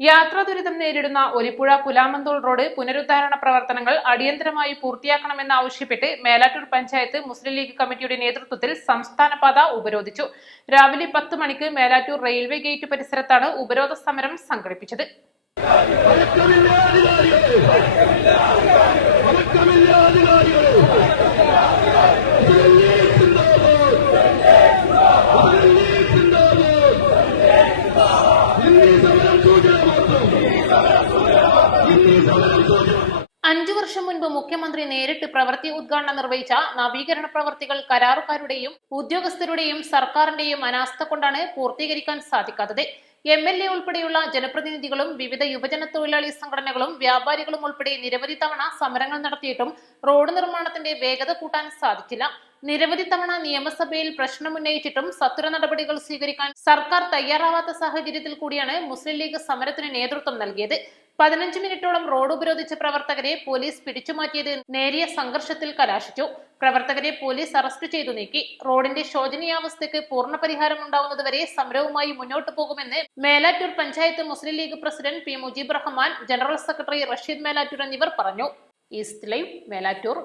യാത്രാ ദുരിതം നേരിടുന്ന ഒലിപ്പുഴ പുലാമന്തോൾ റോഡ് പുനരുദ്ധാരണ പ്രവർത്തനങ്ങൾ അടിയന്തരമായി പൂർത്തിയാക്കണമെന്നാവശ്യപ്പെട്ട് മേലാറ്റൂർ പഞ്ചായത്ത് മുസ്ലിം ലീഗ് കമ്മിറ്റിയുടെ നേതൃത്വത്തിൽ സംസ്ഥാന പാത ഉപരോധിച്ചു. രാവിലെ 10 മണിക്ക് മേലാറ്റൂർ റെയിൽവേ ഗേറ്റ് പരിസരത്താണ് ഉപരോധ സമരം സംഘടിപ്പിച്ചത്. അഞ്ചു വർഷം മുൻപ് മുഖ്യമന്ത്രി നേരിട്ട് പ്രവൃത്തി ഉദ്ഘാടനം നിർവഹിച്ച നവീകരണ പ്രവർത്തികൾ കരാറുകാരുടെയും ഉദ്യോഗസ്ഥരുടെയും സർക്കാരിന്റെയും അനാസ്ഥ കൊണ്ടാണ് പൂർത്തീകരിക്കാൻ സാധിക്കാത്തത്. MLA ഉൾപ്പെടെയുള്ള ജനപ്രതിനിധികളും വിവിധ യുവജന തൊഴിലാളി സംഘടനകളും വ്യാപാരികളും ഉൾപ്പെടെ നിരവധി തവണ സമരങ്ങൾ നടത്തിയിട്ടും റോഡ് നിർമ്മാണത്തിന്റെ വേഗത കൂട്ടാൻ സാധിച്ചില്ല. നിരവധി തവണ നിയമസഭയിൽ പ്രശ്നമുന്നയിച്ചിട്ടും സത്വര നടപടികൾ സ്വീകരിക്കാൻ സർക്കാർ തയ്യാറാവാത്ത സാഹചര്യത്തിൽ കൂടിയാണ് മുസ്ലിം ലീഗ് സമരത്തിന് നേതൃത്വം നൽകിയത്. 15 മിനിറ്റോളം റോഡ് ഉപരോധിച്ച പ്രവർത്തകരെ പോലീസ് പിടിച്ചുമാറ്റിയത് നേരിയ സംഘർഷത്തിൽ കലാശിച്ചു. പ്രവർത്തകരെ പോലീസ് അറസ്റ്റ് ചെയ്തു നീക്കി. റോഡിന്റെ ശോചനീയാവസ്ഥയ്ക്ക് പൂർണ്ണ പരിഹാരം ഉണ്ടാവുന്നതുവരെ സമരവുമായി മുന്നോട്ടു പോകുമെന്ന് Melattur panchayat Muslim League president P. Mujeeb Rahman, general secretary Rasheed Melattur എന്നിവർ പറഞ്ഞു. East Live, Melattur.